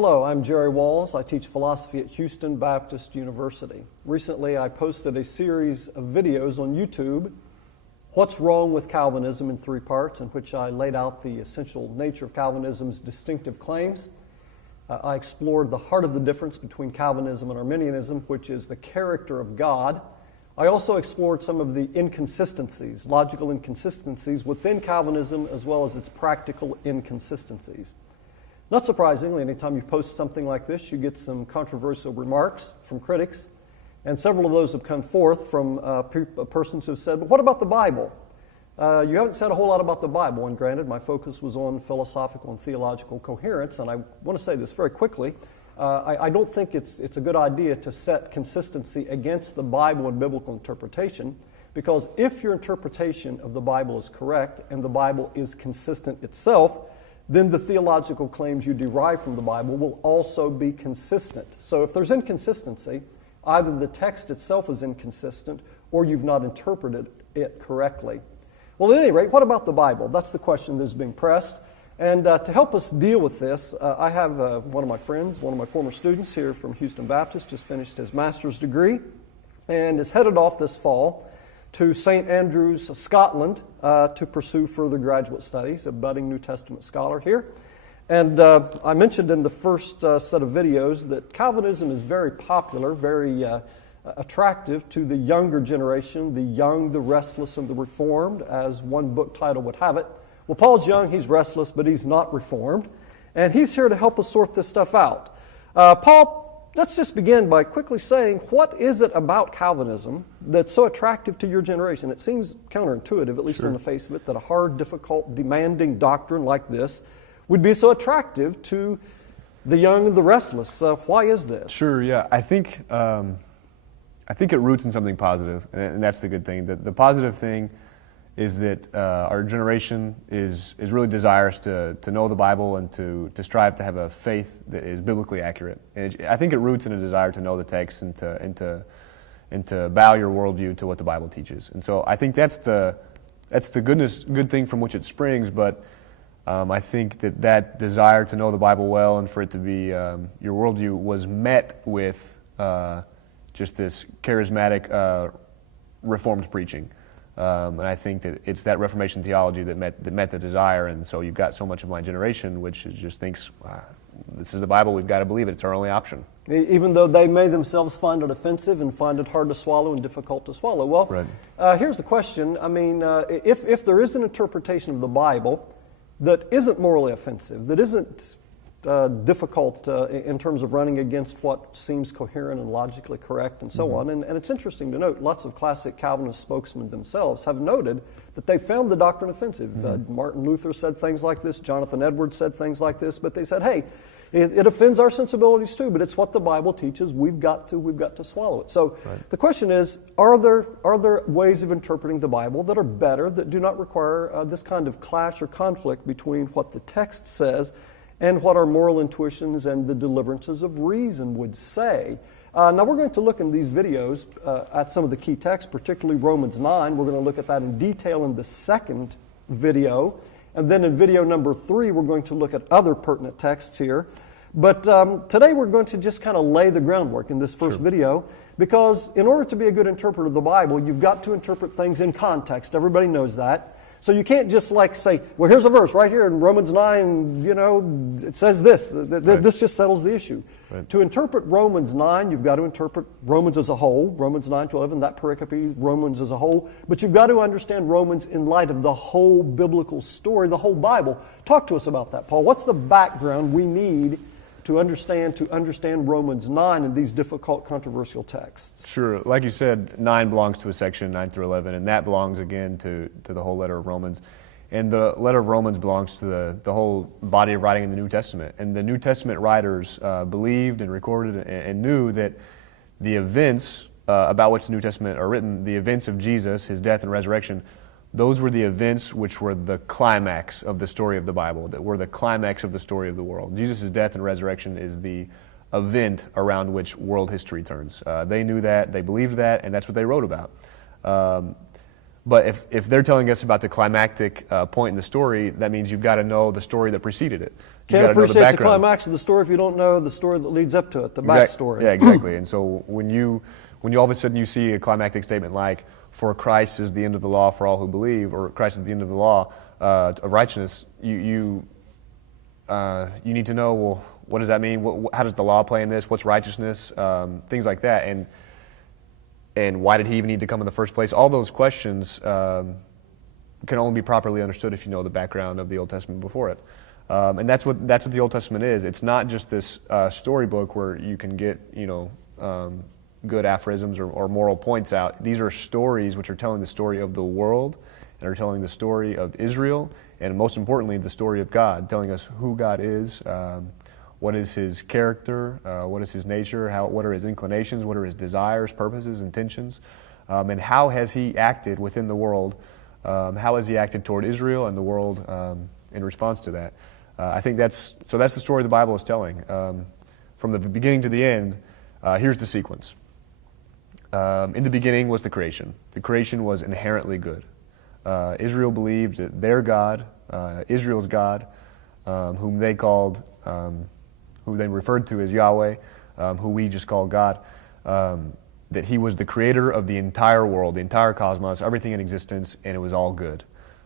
Hello, I'm Jerry Walls. I teach philosophy at Houston Baptist University. Recently, I posted a series of videos on YouTube, What's Wrong with Calvinism, in 3 parts, in which I laid out the essential nature of Calvinism's distinctive claims. I explored the heart of the difference between Calvinism and Arminianism, which is the character of God. I also explored some of the inconsistencies, logical inconsistencies within Calvinism, as well as its practical inconsistencies. Not surprisingly, anytime you post something like this, you get some controversial remarks from critics, and several of those have come forth from persons who have said, but what about the Bible? You haven't said a whole lot about the Bible, and granted, my focus was on philosophical and theological coherence, and I want to say this very quickly. I don't think it's a good idea to set consistency against the Bible and biblical interpretation, because if your interpretation of the Bible is correct and the Bible is consistent itself, then the theological claims you derive from the Bible will also be consistent. So if there's inconsistency, either the text itself is inconsistent or you've not interpreted it correctly. Well, at any rate, what about the Bible? That's the question that's being pressed. And to help us deal with this, I have one of my friends, one of my former students here from Houston Baptist, just finished his master's degree and is headed off this fall to St. Andrews, Scotland, to pursue further graduate studies, a budding New Testament scholar here. And I mentioned in the first set of videos that Calvinism is very popular, very attractive to the younger generation, the young, the restless, and the reformed, as one book title would have it. Well, Paul's young, he's restless, but he's not reformed. And he's here to help us sort this stuff out. Paul, let's just begin by quickly saying, what is it about Calvinism that's so attractive to your generation? It seems counterintuitive, at least on the face of it, that a hard, difficult, demanding doctrine like this would be so attractive to the young and the restless. Why is this? Sure, yeah. I think it roots in something positive, and that's the good thing. The positive thing is that our generation is really desirous to know the Bible and to strive to have a faith that is biblically accurate. And I think it roots in a desire to know the text and to bow your worldview to what the Bible teaches. And so I think that's the good thing from which it springs. But I think that desire to know the Bible well and for it to be your worldview was met with just this charismatic Reformed preaching. And I think that it's that Reformation theology that met the desire, and so you've got so much of my generation which just thinks, this is the Bible, we've got to believe it, it's our only option. Even though they may themselves find it offensive and find it hard to swallow and difficult to swallow. Well, right. Here's the question. I mean, if there is an interpretation of the Bible that isn't morally offensive, that isn't difficult in terms of running against what seems coherent and logically correct and so on. And it's interesting to note, lots of classic Calvinist spokesmen themselves have noted that they found the doctrine offensive. Martin Luther said things like this, Jonathan Edwards said things like this, but they said, hey, it offends our sensibilities too, but it's what the Bible teaches, we've got to swallow it. So the question is, are there ways of interpreting the Bible that are better, that do not require this kind of clash or conflict between what the text says and what our moral intuitions and the deliverances of reason would say? Now we're going to look in these videos at some of the key texts, particularly Romans 9. We're going to look at that in detail in the second video. And then in video number 3, we're going to look at other pertinent texts here. But today we're going to just kind of lay the groundwork in this first video, because in order to be a good interpreter of the Bible, you've got to interpret things in context. Everybody knows that. So you can't just like say, well, here's a verse right here in Romans 9, it says this. This just settles the issue. To interpret Romans 9, you've got to interpret Romans as a whole, Romans 9 to 11, that pericope, Romans as a whole. But you've got to understand Romans in light of the whole biblical story, the whole Bible. Talk to us about that, Paul. What's the background we need to understand Romans 9 and these difficult, controversial texts? Sure. Like you said, 9 belongs to a section, 9 through 11, and that belongs again to the whole letter of Romans. And the letter of Romans belongs to the whole body of writing in the New Testament. And the New Testament writers believed and recorded and knew that the events about which the New Testament are written, the events of Jesus, his death and resurrection, those were the events which were the climax of the story of the Bible, that were the climax of the story of the world. Jesus' death and resurrection is the event around which world history turns. They knew that, they believed that, and that's what they wrote about. But if they're telling us about the climactic point in the story, that means you've got to know the story that preceded it. Can't appreciate the climax of the story if you don't know the story that leads up to it, the backstory. Yeah, exactly. And so when you all of a sudden you see a climactic statement like, "For Christ is the end of the law for all who believe," or "Christ is the end of the law of righteousness," you need to know, well, what does that mean? How does the law play in this? What's righteousness? Things like that. And why did he even need to come in the first place? All those questions can only be properly understood if you know the background of the Old Testament before it. And that's what the Old Testament is. It's not just this storybook where you can get good aphorisms or moral points out. These are stories which are telling the story of the world and are telling the story of Israel, and most importantly, the story of God, telling us who God is, what is His character, what is His nature, what are His inclinations, what are His desires, purposes, intentions, and how has He acted within the world, how has He acted toward Israel and the world in response to that. I think that's the story the Bible is telling. From the beginning to the end, here's the sequence. In the beginning was the creation. The creation was inherently good. Israel believed that their God, Israel's God, whom they called, who they referred to as Yahweh, who we just call God, that He was the creator of the entire world, the entire cosmos, everything in existence, and it was all good.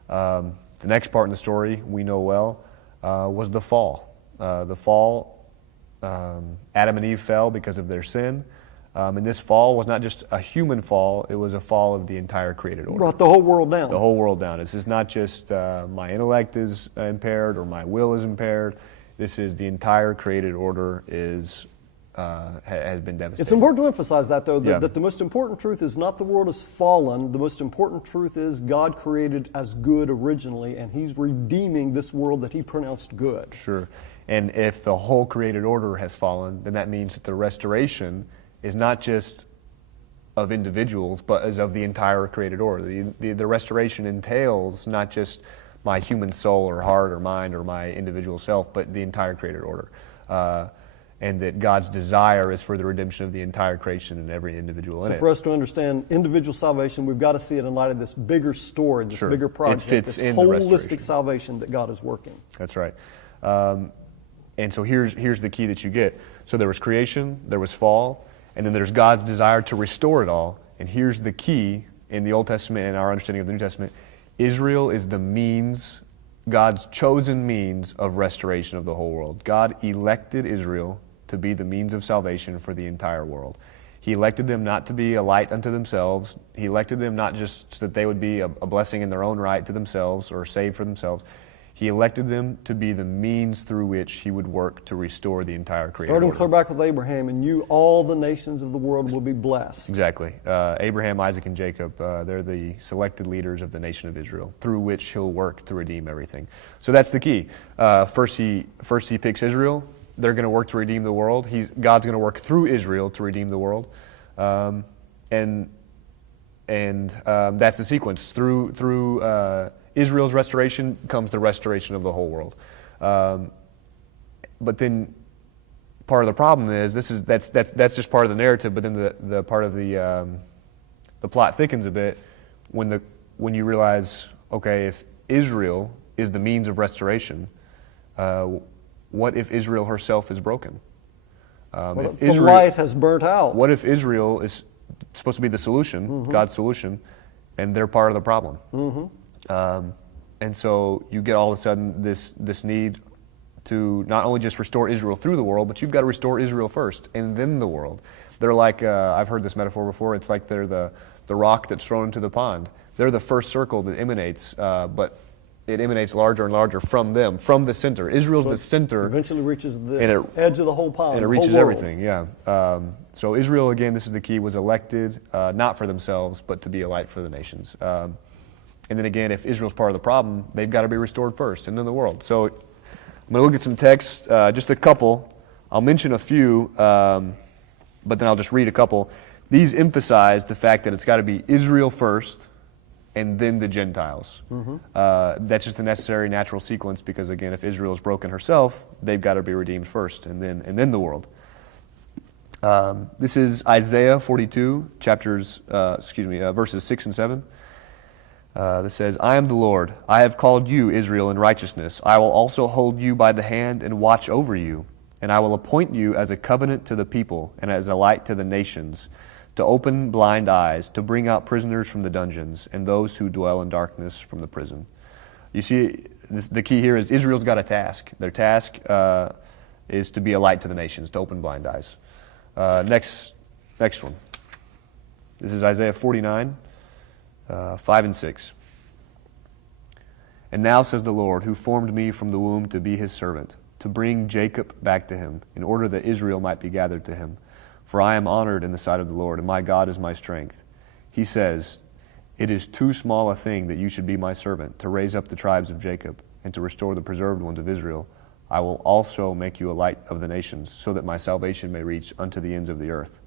The next part in the story we know well was the fall. The fall, Adam and Eve fell because of their sin. And this fall was not just a human fall, it was a fall of the entire created order. Brought the whole world down. The whole world down. This is not just my intellect is impaired or my will is impaired. This is the entire created order has been devastated. It's important to emphasize that, though, that the most important truth is not the world has fallen. The most important truth is God created as good originally, and He's redeeming this world that He pronounced good. Sure. And if the whole created order has fallen, then that means that the restoration is not just of individuals, but is of the entire created order. The restoration entails not just my human soul or heart or mind or my individual self, but the entire created order. And that God's desire is for the redemption of the entire creation and every individual in it. So for us to understand individual salvation, we've got to see it in light of this bigger story, this bigger project, this holistic salvation that God is working. That's right. And so here's the key that you get. So there was creation, there was fall, and then there's God's desire to restore it all. And here's the key in the Old Testament and our understanding of the New Testament. Israel is the means, God's chosen means of restoration of the whole world. God elected Israel to be the means of salvation for the entire world. He elected them not to be a light unto themselves. He elected them not just so that they would be a blessing in their own right to themselves or saved for themselves. He elected them to be the means through which He would work to restore the entire created order. Starting clear back with Abraham, and you, all the nations of the world will be blessed. Exactly. Abraham, Isaac, and Jacob, they're the selected leaders of the nation of Israel, through which He'll work to redeem everything. So that's the key. First he picks Israel. They're going to work to redeem the world. God's going to work through Israel to redeem the world. And that's the sequence. Through Israel's restoration comes the restoration of the whole world. But then part of the problem is that's just part of the narrative. But then the part of the plot thickens a bit when you realize, okay, if Israel is the means of restoration, what if Israel herself is broken? If the light has burnt out. What if Israel is supposed to be the solution, God's solution, and they're part of the problem? And so you get all of a sudden this need to not only just restore Israel through the world, but you've got to restore Israel first and then the world. They're like, I've heard this metaphor before, it's like they're the rock that's thrown into the pond. They're the first circle that emanates, but it emanates larger and larger from them, from the center. Israel's the center. Eventually reaches the edge of the whole pond. And it reaches everything, yeah. So Israel, again, this is the key, was elected not for themselves, but to be a light for the nations. And then again, if Israel's part of the problem, they've got to be restored first, and then the world. So I'm going to look at some texts, just a couple. I'll mention a few, but then I'll just read a couple. These emphasize the fact that it's got to be Israel first, and then the Gentiles. That's just the necessary natural sequence because, again, if Israel is broken herself, they've got to be redeemed first, and then the world. This is Isaiah 42, verses 6 and 7. that says, I am the Lord. I have called you, Israel, in righteousness. I will also hold you by the hand and watch over you. And I will appoint you as a covenant to the people and as a light to the nations, to open blind eyes, to bring out prisoners from the dungeons, and those who dwell in darkness from the prison. You see, the key here is Israel's got a task. Their task is to be a light to the nations, to open blind eyes. Next one. This is Isaiah 49, 5 and 6. And now says the Lord, who formed me from the womb to be his servant, to bring Jacob back to him, in order that Israel might be gathered to him. For I am honored in the sight of the Lord, and my God is my strength. He says, it is too small a thing that you should be my servant, to raise up the tribes of Jacob, and to restore the preserved ones of Israel. I will also make you a light of the nations, so that my salvation may reach unto the ends of the earth.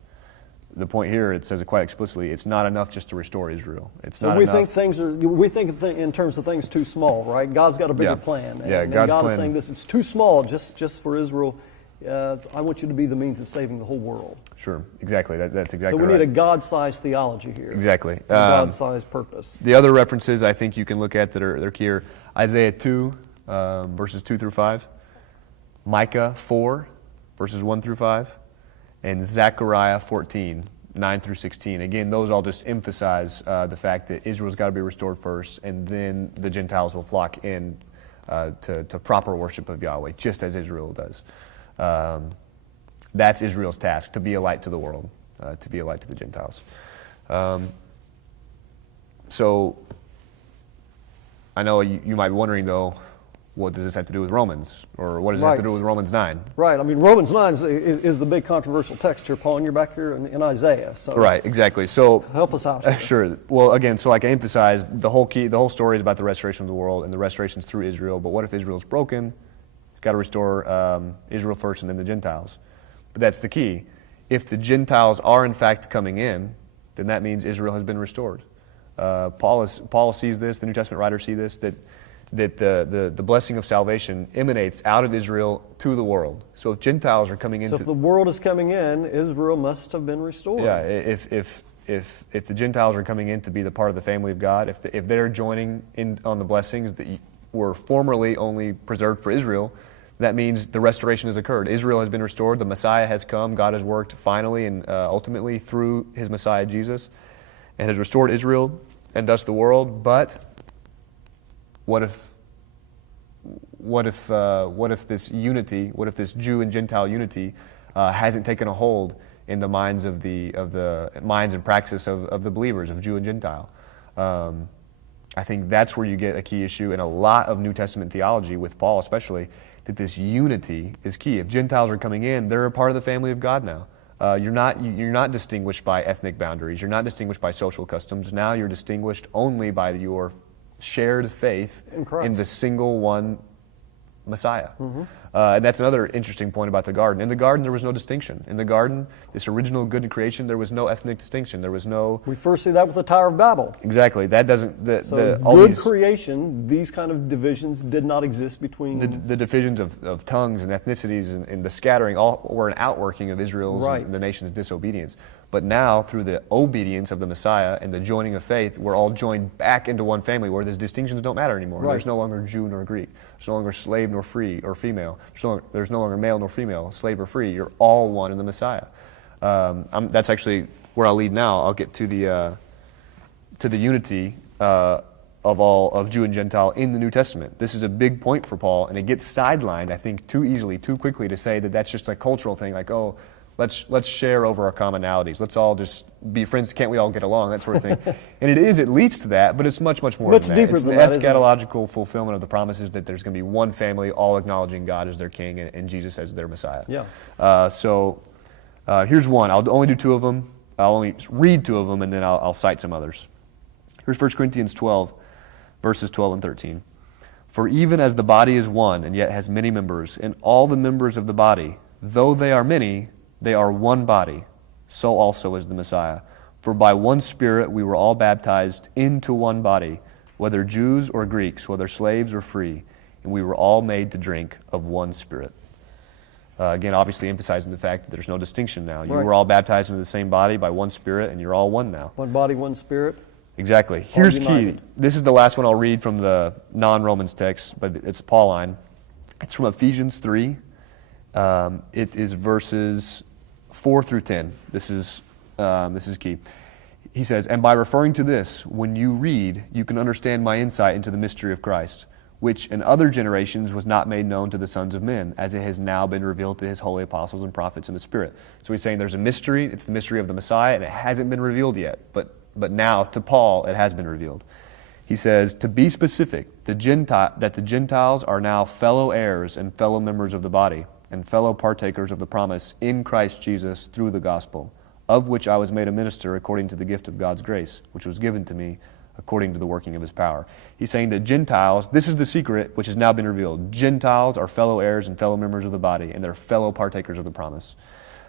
The point here, it says it quite explicitly, it's not enough just to restore Israel. It's not enough. We think in terms of things too small, right? God's got a bigger plan. And God's God plan is saying this, it's too small just for Israel. I want you to be the means of saving the whole world. Sure, exactly. That's exactly right. So we need a God-sized theology here. Exactly. A God-sized purpose. The other references I think you can look at that are key are Isaiah 2, verses 2 through 5, Micah 4, verses 1 through 5, and Zechariah 14, 9 through 16. Again, those all just emphasize the fact that Israel's got to be restored first, and then the Gentiles will flock in to proper worship of Yahweh, just as Israel does. That's Israel's task, to be a light to the world, to be a light to the Gentiles. So I know you might be wondering, though, what does this have to do with Romans? Or what does it have to do with Romans 9? Right. I mean, Romans 9 is the big controversial text here, Paul, and you're back here in Isaiah. So right, exactly. So help us out here. Sure. Well, again, so like I emphasized, the whole story is about the restoration of the world, and the restoration is through Israel. But what if Israel's broken? It's got to restore Israel first and then the Gentiles. But that's the key. If the Gentiles are in fact coming in, then that means Israel has been restored. Paul sees this, the New Testament writers see this, that the blessing of salvation emanates out of Israel to the world. So if Gentiles are coming into... So if the world is coming in, Israel must have been restored. Yeah, if the Gentiles are coming in to be the part of the family of God, if they're joining in on the blessings that were formerly only preserved for Israel, that means the restoration has occurred. Israel has been restored, the Messiah has come, God has worked finally and ultimately through his Messiah Jesus, and has restored Israel and thus the world. But what if this unity, what if this Jew and Gentile unity hasn't taken a hold in the minds of the minds and praxis of the believers, of Jew and Gentile? I think that's where you get a key issue in a lot of New Testament theology, with Paul especially, that this unity is key. If Gentiles are coming in, they're a part of the family of God now. You're not distinguished by ethnic boundaries. You're not distinguished by social customs. Now you're distinguished only by your shared faith in the single one Messiah. Mm-hmm. And that's another interesting point about the garden. In the garden, there was no distinction. In the garden, this original good creation, there was no ethnic distinction. There was no... We first see that with the Tower of Babel. Exactly. That doesn't... Creation, these kind of divisions did not exist between... The divisions of tongues and ethnicities and the scattering all were an outworking of Israel's and the nation's disobedience. But now, through the obedience of the Messiah and the joining of faith, we're all joined back into one family where these distinctions don't matter anymore. Right. There's no longer Jew nor Greek. There's no longer slave nor free or female. There's no longer male nor female, slave or free. You're all one in the Messiah. That's actually where I'll lead now. I'll get to the unity of Jew and Gentile in the New Testament. This is a big point for Paul, and it gets sidelined, I think, too easily, too quickly to say that that's just a cultural thing, like, oh, let's share over our commonalities. Let's all just be friends. Can't we all get along? That sort of thing. And it leads to that, but it's much, much more than that. Deeper it's than the eschatological fulfillment of the promises that there's going to be one family, all acknowledging God as their king and Jesus as their Messiah. Yeah. So here's one. I'll only do two of them. I'll only read two of them, and then I'll cite some others. Here's 1 Corinthians 12, verses 12 and 13. For even as the body is one, and yet has many members, and all the members of the body, though they are many, they are one body, so also is the Messiah. For by one Spirit we were all baptized into one body, whether Jews or Greeks, whether slaves or free, and we were all made to drink of one Spirit. Again, obviously emphasizing the fact that there's no distinction now. You were all baptized into the same body by one Spirit, and you're all one now. One body, one Spirit. Exactly. Here's key. This is the last one I'll read from the non-Romans text, but it's Pauline. It's from Ephesians 3. It is verses 4 through 10. This is key. He says, "And by referring to this, when you read, you can understand my insight into the mystery of Christ, which in other generations was not made known to the sons of men, as it has now been revealed to his holy apostles and prophets in the Spirit." So he's saying there's a mystery. It's the mystery of the Messiah, and it hasn't been revealed yet. But now, to Paul, it has been revealed. He says, "To be specific, that the Gentiles are now fellow heirs and fellow members of the body, and fellow partakers of the promise in Christ Jesus through the gospel, of which I was made a minister according to the gift of God's grace, which was given to me according to the working of his power." He's saying that Gentiles, this is the secret which has now been revealed. Gentiles are fellow heirs and fellow members of the body, and they're fellow partakers of the promise.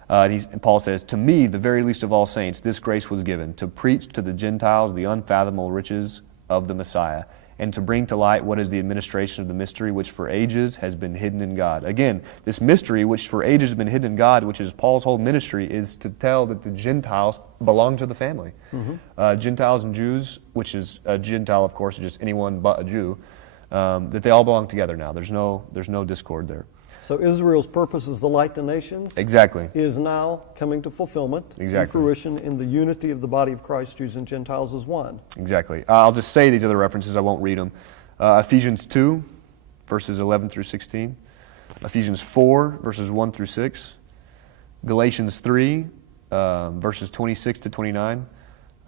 And Paul says, "To me, the very least of all saints, this grace was given, to preach to the Gentiles the unfathomable riches of the Messiah, and to bring to light what is the administration of the mystery which for ages has been hidden in God." Again, this mystery which for ages has been hidden in God, which is Paul's whole ministry, is to tell that the Gentiles belong to the family. Gentiles and Jews, which is a Gentile, of course, is just anyone but a Jew, that they all belong together now. There's no discord there. So Israel's purpose as the light to nations Exactly. is now coming to fulfillment and fruition in the unity of the body of Christ, Jews and Gentiles as one. Exactly. I'll just say these other references. I won't read them. Ephesians 2, verses 11 through 16. Ephesians 4, verses 1 through 6. Galatians 3, verses 26 to 29.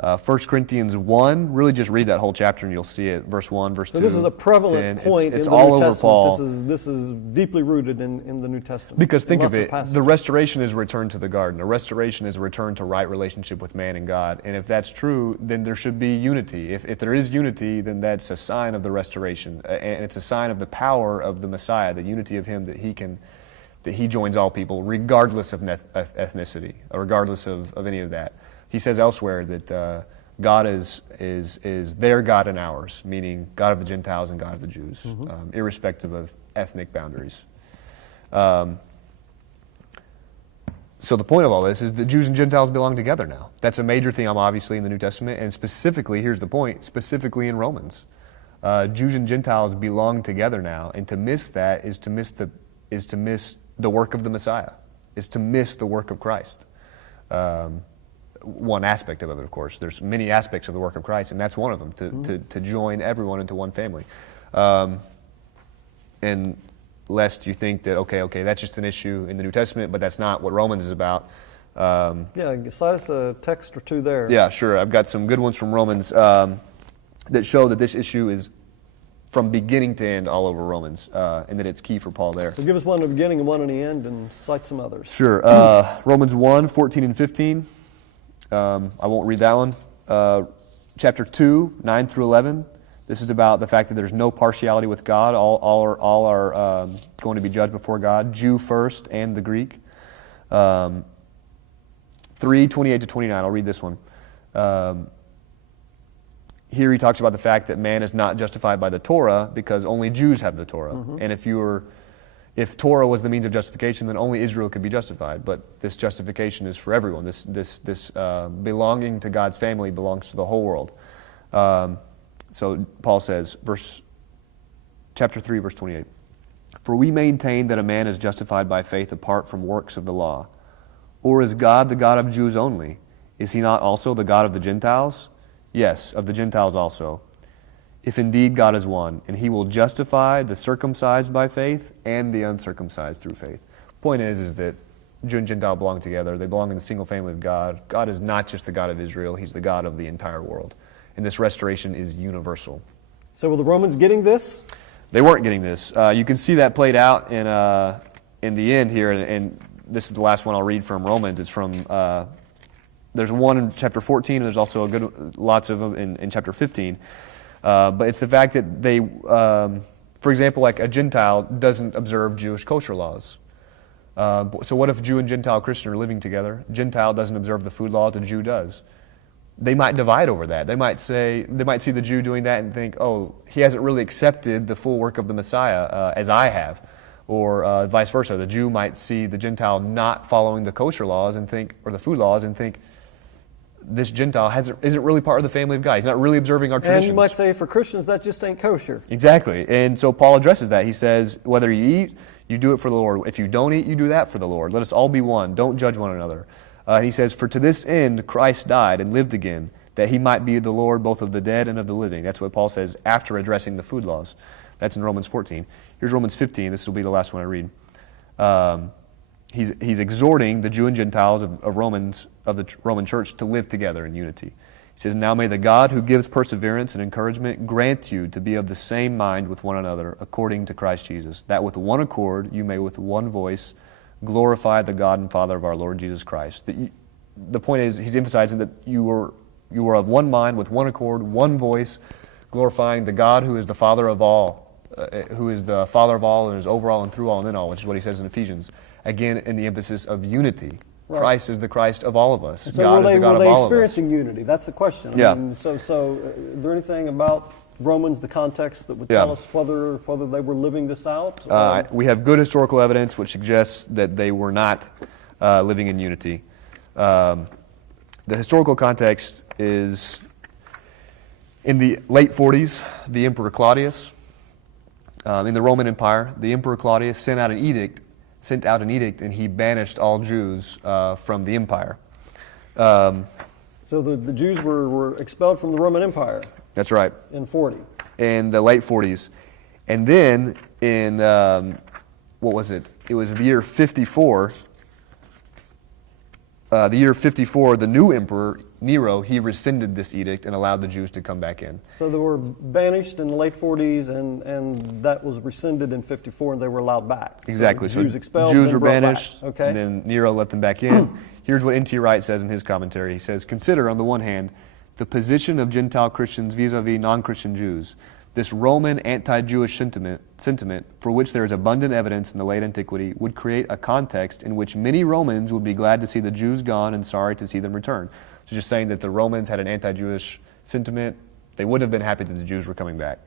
1 Corinthians 1, really just read that whole chapter and you'll see it. Verse 1, verse 2. So this is a prevalent point it's in the all New over Testament. Paul. This is deeply rooted in the New Testament. Because think of it, the restoration is a return to the garden. A restoration is a return to right relationship with man and God. And if that's true, then there should be unity. If there is unity, then that's a sign of the restoration. And it's a sign of the power of the Messiah, the unity of Him, that He joins all people, regardless of ethnicity, or regardless of any of that. He says elsewhere that God is their God and ours, meaning God of the Gentiles and God of the Jews, irrespective of ethnic boundaries. So the point of all this is that Jews and Gentiles belong together now. That's a major theme, obviously, in the New Testament, and specifically, here's the point, specifically in Romans. Jews and Gentiles belong together now, and to miss that is to miss the work of the Messiah, is to miss the work of Christ. One aspect of it, of course. There's many aspects of the work of Christ, and that's one of them, to join everyone into one family. And lest you think that, okay, that's just an issue in the New Testament, but that's not what Romans is about. Cite us a text or two there. Yeah, sure. I've got some good ones from Romans that show that this issue is from beginning to end all over Romans, and that it's key for Paul there. So give us one in the beginning and one in the end, and cite some others. Sure. Romans 1, 14 and 15. I won't read that one. Chapter 2, 9 through 11. This is about the fact that there's no partiality with God. All are going to be judged before God, Jew first and the Greek. 3, 28 to 29. I'll read this one. Here he talks about the fact that man is not justified by the Torah because only Jews have the Torah. And if Torah was the means of justification, then only Israel could be justified. But this justification is for everyone. This belonging to God's family belongs to the whole world. So Paul says, chapter 3, verse 28, "For we maintain that a man is justified by faith apart from works of the law. Or is God the God of Jews only? Is He not also the God of the Gentiles? Yes, of the Gentiles also. If indeed God is one, and He will justify the circumcised by faith and the uncircumcised through faith." Point is that Jew and Gentile belong together. They belong in the single family of God. God is not just the God of Israel. He's the God of the entire world. And this restoration is universal. So were the Romans getting this? They weren't getting this. You can see that played out in the end here, and this is the last one I'll read from Romans. It's from, there's one in chapter 14, and there's also lots of them in chapter 15. But it's the fact that they, for example, like a Gentile doesn't observe Jewish kosher laws. So what if Jew and Gentile Christian are living together? Gentile doesn't observe the food laws, a Jew does. They might divide over that. They might see the Jew doing that and think, oh, he hasn't really accepted the full work of the Messiah as I have. Or vice versa. The Jew might see the Gentile not following the kosher laws and think, or the food laws, and think, this Gentile isn't really part of the family of God. He's not really observing our traditions. And you might say for Christians that just ain't kosher. Exactly. And so Paul addresses that. He says, whether you eat, you do it for the Lord. If you don't eat, you do that for the Lord. Let us all be one. Don't judge one another. He says, for to this end Christ died and lived again, that he might be the Lord both of the dead and of the living. That's what Paul says after addressing the food laws. That's in Romans 14. Here's Romans 15. This will be the last one I read. He's exhorting the Jew and Gentiles of the Roman church to live together in unity. He says, now may the God who gives perseverance and encouragement grant you to be of the same mind with one another according to Christ Jesus, that with one accord you may with one voice glorify the God and Father of our Lord Jesus Christ. The point is, he's emphasizing that you are of one mind with one accord, one voice, glorifying the God who is the Father of all, and is over all and through all and in all, which is what he says in Ephesians. Again, in the emphasis of unity. Right. Christ is the Christ of all of us. So God is the God of all of us. Were they experiencing unity? That's the question. Yeah. I mean, so is there anything about Romans, the context, that would tell us whether they were living this out? We have good historical evidence which suggests that they were not living in unity. The historical context is in the late 40s, the Emperor Claudius, in the Roman Empire, the Emperor Claudius sent out an edict, and he banished all Jews from the empire. So the Jews were expelled from the Roman Empire. That's right. In 40. In the late 40s. And then in, what was it? It was the year 54. The new emperor, Nero, he rescinded this edict and allowed the Jews to come back in. So they were banished in the late 40s, and that was rescinded in 54, and they were allowed back. Exactly. So Jews expelled, Jews were banished, okay. And then Nero let them back in. Here's what N.T. Wright says in his commentary. He says, consider, on the one hand, the position of Gentile Christians vis-a-vis non-Christian Jews. This Roman anti-Jewish sentiment, for which there is abundant evidence in the late antiquity, would create a context in which many Romans would be glad to see the Jews gone and sorry to see them return. So just saying that the Romans had an anti-Jewish sentiment, they would have been happy that the Jews were coming back.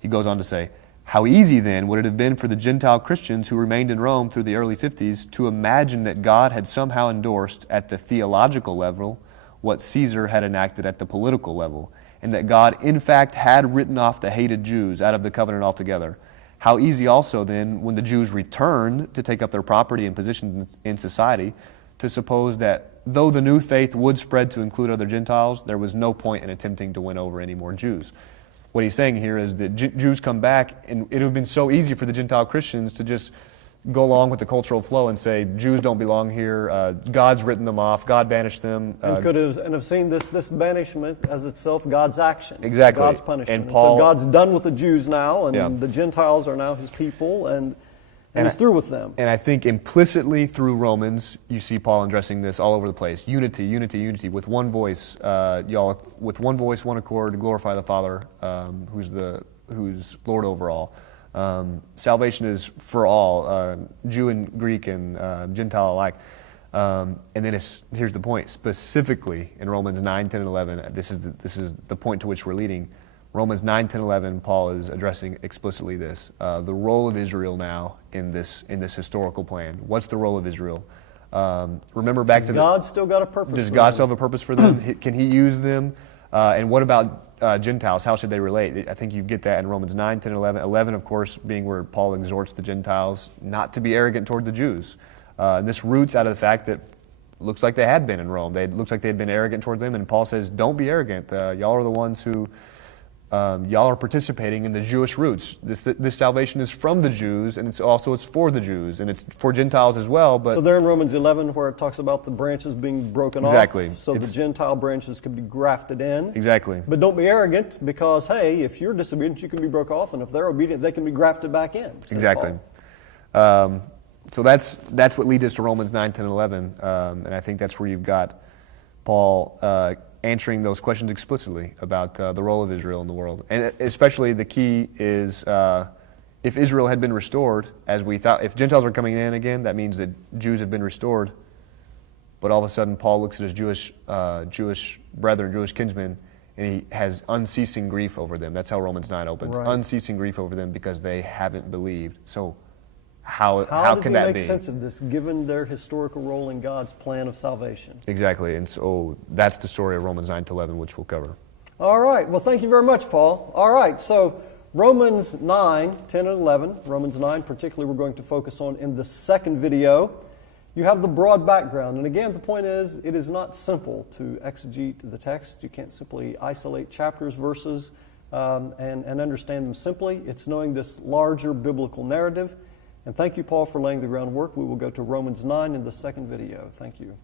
He goes on to say, how easy then would it have been for the Gentile Christians who remained in Rome through the early 50s to imagine that God had somehow endorsed at the theological level what Caesar had enacted at the political level, and that God, in fact, had written off the hated Jews out of the covenant altogether. How easy also, then, when the Jews returned to take up their property and position in society, to suppose that though the new faith would spread to include other Gentiles, there was no point in attempting to win over any more Jews. What he's saying here is that Jews come back, and it would have been so easy for the Gentile Christians to just go along with the cultural flow and say, Jews don't belong here, God's written them off, God banished them. And have seen this banishment as itself God's action. Exactly. God's punishment. And Paul, so God's done with the Jews now, and the Gentiles are now his people, and he's through with them. And I think implicitly through Romans, you see Paul addressing this all over the place. Unity, unity, unity, with one voice, with one voice, one accord, glorify the Father, who's Lord over all. Salvation is for all, Jew and Greek and Gentile alike. And then here's the point, specifically in Romans 9, 10, and 11, this is the point to which we're leading. Romans 9, 10, 11, Paul is addressing explicitly this, the role of Israel now in this historical plan. What's the role of Israel? Remember back to God still got a purpose? Does God still have a purpose for them? Can He use them? And what about Gentiles? How should they relate? I think you get that in Romans 9, 10, 11. 11, of course, being where Paul exhorts the Gentiles not to be arrogant toward the Jews. This roots out of the fact that looks like they had been in Rome. It looks like they had been arrogant toward them, and Paul says, don't be arrogant. Y'all are the ones who y'all are participating in the Jewish roots. This salvation is from the Jews, and it's for the Jews, and it's for Gentiles as well. But so there in Romans 11, where it talks about the branches being broken off, so the Gentile branches could be grafted in. Exactly. But don't be arrogant, because hey, if you're disobedient, you can be broke off, and if they're obedient, they can be grafted back in. Exactly. So that's what leads us to Romans 9, 10, and 11, and I think that's where you've got Paul answering those questions explicitly about the role of Israel in the world. And especially the key is if Israel had been restored, as we thought, if Gentiles are coming in again, that means that Jews have been restored. But all of a sudden, Paul looks at his Jewish brethren, Jewish kinsmen, and he has unceasing grief over them. That's how Romans 9 opens. Right. Unceasing grief over them because they haven't believed. So how does can he that make be? sense of this, given their historical role in God's plan of salvation? Exactly, and so that's the story of Romans 9-11, which we'll cover. All right. Well, thank you very much, Paul. All right. So Romans 9, 10, and 11. Romans 9, particularly, we're going to focus on in the second video. You have the broad background. And again, the point is, it is not simple to exegete the text. You can't simply isolate chapters, verses, and understand them simply. It's knowing this larger biblical narrative. And thank you, Paul, for laying the groundwork. We will go to Romans 9 in the second video. Thank you.